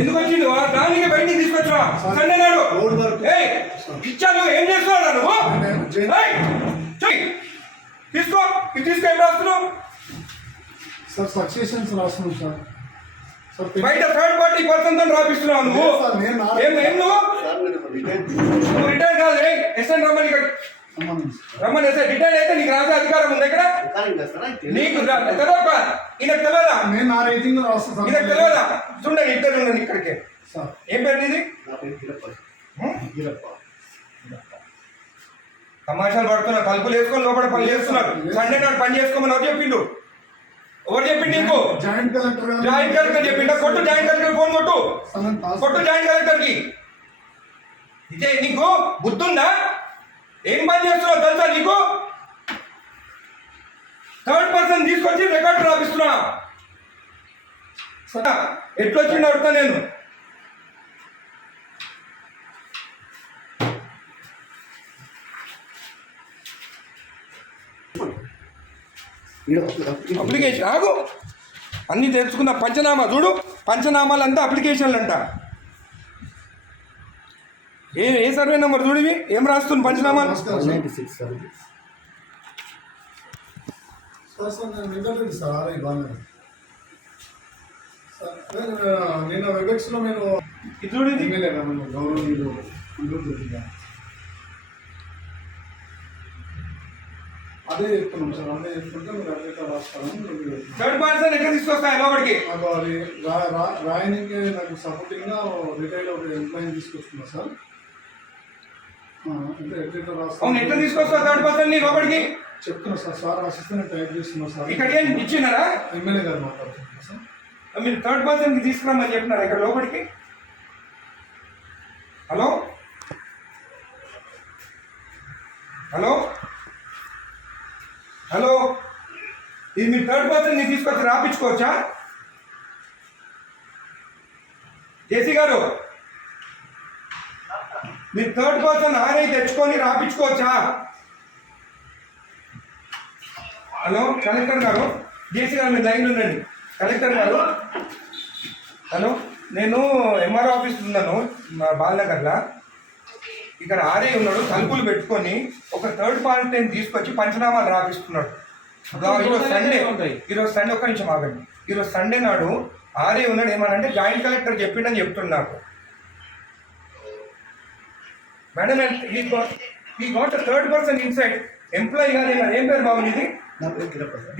ఎందుకు వచ్చిండు దానికి బయటికి తీసుకొచ్చా సండే నాడు ఇచ్చాను. ఏం చేస్తున్నాడు నువ్వు? తీసుకో ఇది తీసుకో. ఏం రాస్తున్నావు సార్? సక్సెషన్స్ రాస్తున్నాం సార్. బయట థర్డ్ పార్టీ పర్సన్ తో రాపిస్తున్నావు నువ్వు. ఏం నువ్వు రిటైర్ కాదు. ఎస్ఎన్ రమ్మని రమ్మని ఎస్ఐ రిటైర్ అయితే నీకు రాసే అధికారం ఉంది ఇక్కడ. నీకు తెలియదా? ఈయనకు తెలియదా? ఈయనకు తెలియదా? చూడండి ఇద్దరు ఉండండి ఇక్కడికి. ఏం పేరు నీది? తమాషాలు పడుతున్నా. తలుపులు వేసుకొని లోపల పని చేస్తున్నారు. సండే నాడు పని చేసుకోమని ఎవరు చెప్పిండు? ఎవరు చెప్పిండు నీకు? జాయింట్ కలెక్టర్ చెప్పిండా? కొట్టు జాయింట్ కలెక్టర్ ఫోన్ కొట్టు. కొట్టు జాయింట్ కలెక్టర్ కి. ఇదే నీకు బుద్ధుందా? ఏం పని చేస్తున్నావు తెలుసా నీకు? థర్డ్ పర్సన్ తీసుకొచ్చి రికార్డు రాపిస్తున్నా. ఎట్లొచ్చిండు అడుగుతా నేను. అప్లికేషన్ ఆగు అన్నీ తెలుసుకున్న. పంచనామా చూడు. పంచనామాలు అంతా అప్లికేషన్లు అంట. ఏ సర్వే నెంబర్ చూడు. ఇవి ఏం రాస్తుంది పంచనామాలు? నేను వెబెక్స్లో నేను చూడండి గౌరవనీయులు అదే చెప్తున్నాం సార్. అదే చెప్తుంటే మీరు అదే రాస్తాను. థర్డ్ పర్సన్ ఎక్కడ తీసుకొస్తాయి లోపలికి? రాయనికి నాకు సపోర్టింగ్గా రిటైల్ ఒక ఎంప్లాయీని తీసుకొస్తున్నా సార్. అవును, ఎట్లా తీసుకొస్తా థర్డ్ పర్సన్ ని లోపలికి? చెప్తున్నా సార్. సార్ రాసిస్తే టైప్ చేస్తున్నా సార్. ఇక్కడ ఏం ఇచ్చినారా? ఎమ్మెల్యే గారు మాట్లాడుతున్నా సార్. మీరు థర్డ్ పర్సన్ కి తీసుకురామని చెప్పినారా ఇక్కడ లోపలికి? హలో హలో హలో, ఇది మీరు థర్డ్ పర్సన్ ని తీసుకొచ్చి రాపించుకోవచ్చా? జేసీ గారు, మీరు థర్డ్ పర్సన్ ఆర్ఐ తెచ్చుకొని రాపించుకోవచ్చా? హలో కలెక్టర్ గారు, జేసీ గారు మీరు లైన్లో ఉండండి. కలెక్టర్ గారు, హలో, నేను ఎంఆర్ఓ ఆఫీస్ ఉన్నాను మా బాలనగర్లో. ఇక్కడ ఆర్ఐ ఉన్నాడు, తలుపులు పెట్టుకొని ఒక థర్డ్ పార్టీని తీసుకొచ్చి పంచనామాలు రాపిస్తున్నాడు. ఈరోజు సండే ఒక్క నిమిషం ఆగండి. ఈరోజు సండే నాడు ఆర్ఐ ఉన్నాడు. ఏమనంటే జాయింట్ కలెక్టర్ చెప్పిండని చెప్తున్నాడు నాకు. మేడం ఈ గోట్ థర్డ్ పర్సన్ ఇన్సైడ్ ఎంప్లాయీ కాదు. ఏం పేరు బాబు ఇది?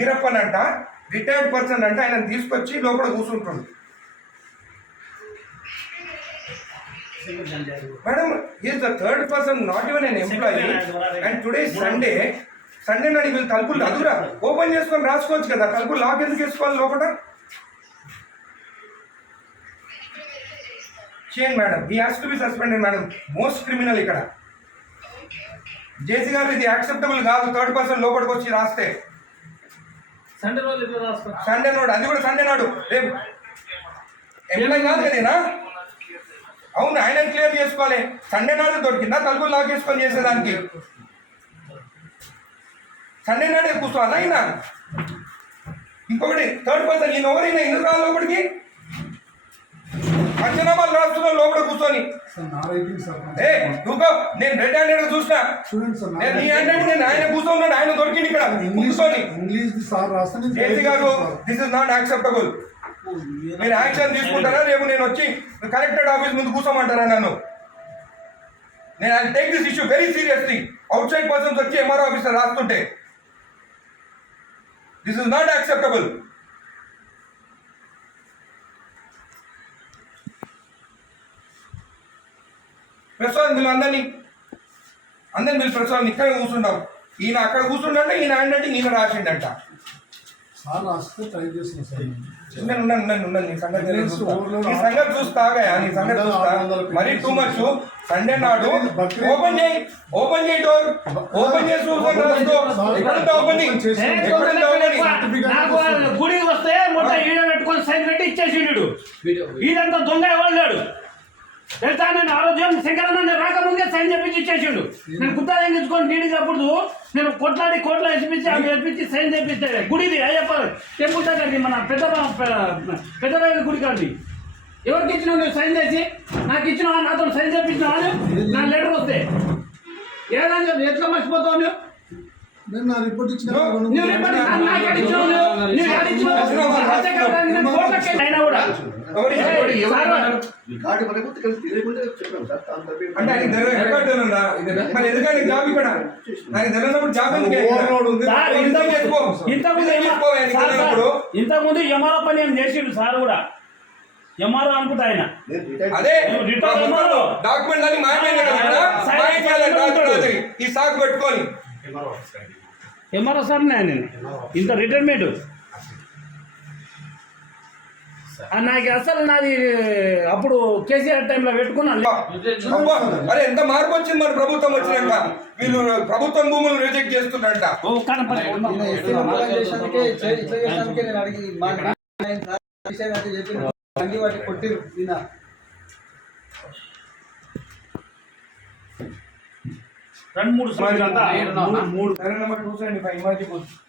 గిరప్పన్ అంట. రిటైర్డ్ పర్సన్ అంటే ఆయన తీసుకొచ్చి లోపల కూర్చుంటుంది. Madam is the third person, not even n employee. And today Sunday నాడు వీళ్ళు తలుపులు అదురా ఓపెన్ చేసుకొని రాసుకోవచ్చు కదా. తలుపులు లాక్ ఎందుకు వేసుకోవాలి లోపల? చేయండి మేడం. ఈ has to be suspended madam. Most criminal ఇక్కడ. జేసీ గారు, ఇది యాక్సెప్టబుల్ కాదు. థర్డ్ పర్సన్ లోపలికి వచ్చి రాస్తే సండే నాడు, అది కూడా సండే నాడు. రేపు ఎంప్లాయ్ కాదు కదేనా? అవును, ఆయన క్లియర్ చేసుకోవాలి. సండే నాడు దొరికిందా తలుపులు లాక్ చేసుకొని చేసేదానికి? సండే నాడే కూర్చోవాలా అయినా? ఇంకొకటి థర్డ్ పర్సన్ ఈయన ఎవరైనా ఎందుకు రాలి లోపలికి? పంచనామాలు రాస్తున్నా లోపల కూర్చొని. నేను రెడ్ హ్యాండెడ్ చూసిన. నీ హ్యాండెడ్ నేను ఆయన కూర్చోన్నాడు. ఆయన దొరికింది ఇక్కడ కూర్చొని. జేసీ గారు, దిస్ ఇస్ నాట్ యాక్సెప్టబుల్. మీరు యాక్షన్ తీసుకుంటారా? రేపు నేను వచ్చి కలెక్టరేట్ ఆఫీస్ ముందు కూర్చోమంటారా నన్ను? నేను I take this issue very seriously. Outside persons వచ్చి ఎంఆర్ఓ ఆఫీసర్ రాస్తుంటే this is not acceptable. Prasad వీళ్ళు అందరినీ వీళ్ళు ప్రసాద్ ఇక్కడ కూర్చుంటాం. ఈయన అక్కడ కూర్చుంటే ఈయన హ్యాండ్ ఈయన రాసిండంట. సార్ రాస్తే ట్రై చేస్తున్నా సార్. నేను ఉన్నాను నీ సంగతి చూస్తాగా నీ సంగతి చూస్తా మరీ టూ మచ్. సండే నాడు ఓపెన్ చేయి డోర్ ఓపెన్ చేసి గుడికి వస్తే మొత్తం ఈడ పెట్టుకొని సైన్ పెట్టి ఇచ్చేసిండు. ఈడంతా దొంగ ఎవరు తెలుసా? నేను ఆరోగ్యం శంకరన్న రాకముందే సైన్ చెప్పించి ఇచ్చేసిండు. నేను గుత్తా తెచ్చుకొని నీడికి అప్పుడు నేను కొట్లాడి కోట్ల వేపించి సైన్ చేపిస్తాడు. గుడిది అయ్యప్ప టెంపుల్ దగ్గరికి మన పెద్దరాయల గుడి కాదు. ఎవరికి ఇచ్చినావు నువ్వు సైన్ చేసి? నాకు ఇచ్చినావా? నాతో సైన్ చేపించినావా? నా లెటర్ వస్తే ఏదైనా చెప్పి ఎట్లా మర్చిపోతావు నువ్వు? నేను నా రిపోర్ట్ ఇచ్చిన అయినా కూడా అంటే ఆయన రికార్డు మరి ఎందుకంటే జాబ్ ఇక్కడ ఆయన తెలియనప్పుడు జాబ్ ఇంతకుముందు ఎంఆర్ఓ పని ఏం చేసిండు సార్ కూడా. ఎంఆర్ఓ అనుకుంటా ఆయన. అదే డాక్యుమెంట్ అని మాయమైనా ఈ సాగు పెట్టుకొని ఎంఆర్ఓ సార్ నేను ఇంత రిటైర్మెంట్ నాకు అసలు నాది అప్పుడు కేసీఆర్ టైంలో పెట్టుకున్నాను. అరే ఎంత మార్పు వచ్చింది మన ప్రభుత్వం వచ్చినాక. వీళ్ళు ప్రభుత్వం భూములు రిజెక్ట్ చేస్తున్నారంట. రెండు మూడు మూడు 275